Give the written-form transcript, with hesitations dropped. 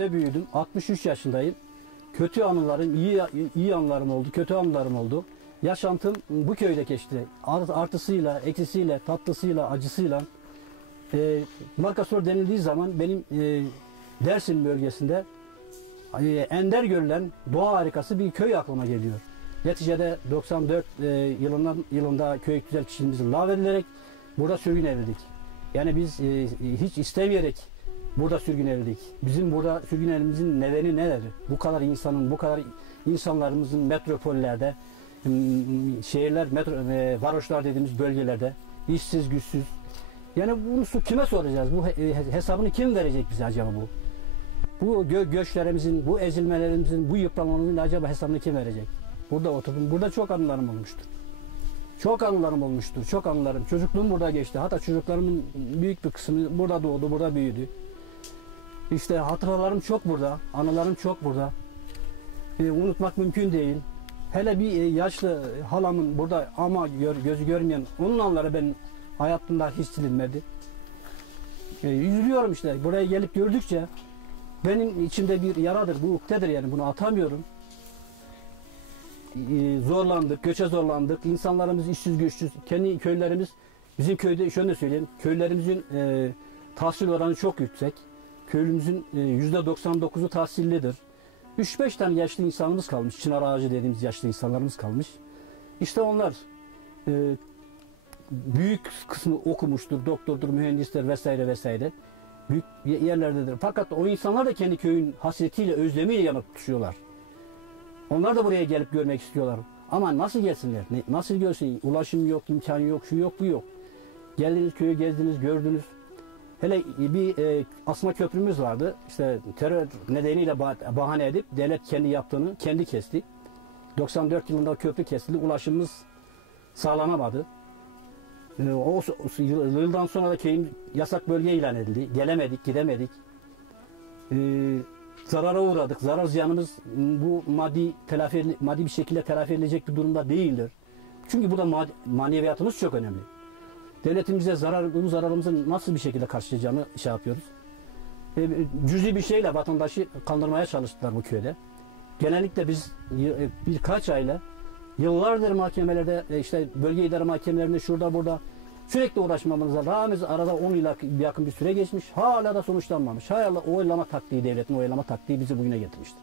köyde büyüdüm. 63 yaşındayım. Kötü anılarım, iyi anılarım oldu, kötü anılarım oldu. Yaşantım bu köyde geçti. Artısıyla, eksisiyle, tatlısıyla, acısıyla. Markasör denildiği zaman benim Dersim bölgesinde ender görülen doğa harikası bir köy aklıma geliyor. Neticede 94 yılında köy güzel kişiliğimiz lağvedilerek burada sürgün edildik. Yani biz hiç istemeyerek burada sürgün edildik. Bizim burada sürgün edilmemizin nedeni nedir? Bu kadar insanlarımızın metropollerde, şehirler, varoşlar dediğimiz bölgelerde işsiz, güçsüz. Yani bunu kime soracağız? Bu hesabını kim verecek bize acaba bu? Bu göçlerimizin, bu ezilmelerimizin, bu yıpranmamızın acaba hesabını kim verecek? Burada oturdum. Burada çok anılarım olmuştur. Çok anılarım olmuştur. Çok anılarım. Çocukluğum burada geçti. Hatta çocuklarımın büyük bir kısmı burada doğdu, burada büyüdü. İşte hatıralarım çok burada. Anılarım çok burada. Unutmak mümkün değil. Hele bir yaşlı halamın burada ama gözü görmeyen onun anıları ben hayatımda hiç silinmedi. Üzülüyorum işte. Buraya gelip gördükçe benim içimde bir yaradır. Bu ukdedir yani. Bunu atamıyorum. Zorlandık, göçe zorlandık. İnsanlarımız işsiz güçsüz. Kendi köylerimiz, bizim köyde şöyle söyleyeyim. Köylerimizin tahsil oranı çok yüksek. Köylümüzün %99'u tahsillidir. 3-5 tane yaşlı insanımız kalmış. Çınar ağacı dediğimiz yaşlı insanlarımız kalmış. İşte onlar büyük kısmı okumuştur. Doktordur, mühendisler vesaire vesaire. Büyük yerlerdedir. Fakat o insanlar da kendi köyün hasretiyle, özlemiyle yanıp tutuşuyorlar. Onlar da buraya gelip görmek istiyorlar. Ama nasıl gelsinler? Nasıl görsün? Ulaşım yok, imkan yok, şu yok, bu yok. Geldiniz köyü gezdiniz, gördünüz. Hele bir asma köprümüz vardı. İşte terör nedeniyle bahane edip devlet kendi yaptığını kendi kesti. 94 yılında köprü kesildi. Ulaşımımız sağlanamadı. O yıldan sonra da köyün yasak bölge ilan edildi. Gelemedik, gidemedik. Zarara uğradık. Zarar ziyanımız bu maddi bir şekilde telafi edilecek bir durumda değildir. Çünkü burada maneviyatımız çok önemli. Devletimize bu zararımızı nasıl bir şekilde karşılayacağını şey yapıyoruz. Cüzi bir şeyle vatandaşı kandırmaya çalıştılar bu köyde. Genellikle biz birkaç ayla yıllardır mahkemelerde işte bölge idare mahkemelerinde şurada burada sürekli uğraşmamıza rağmen arada 10 yıla yakın bir süre geçmiş. Hala da sonuçlanmamış. Hala oylama taktiği, devletin oylama taktiği bizi bugüne getirmiştir.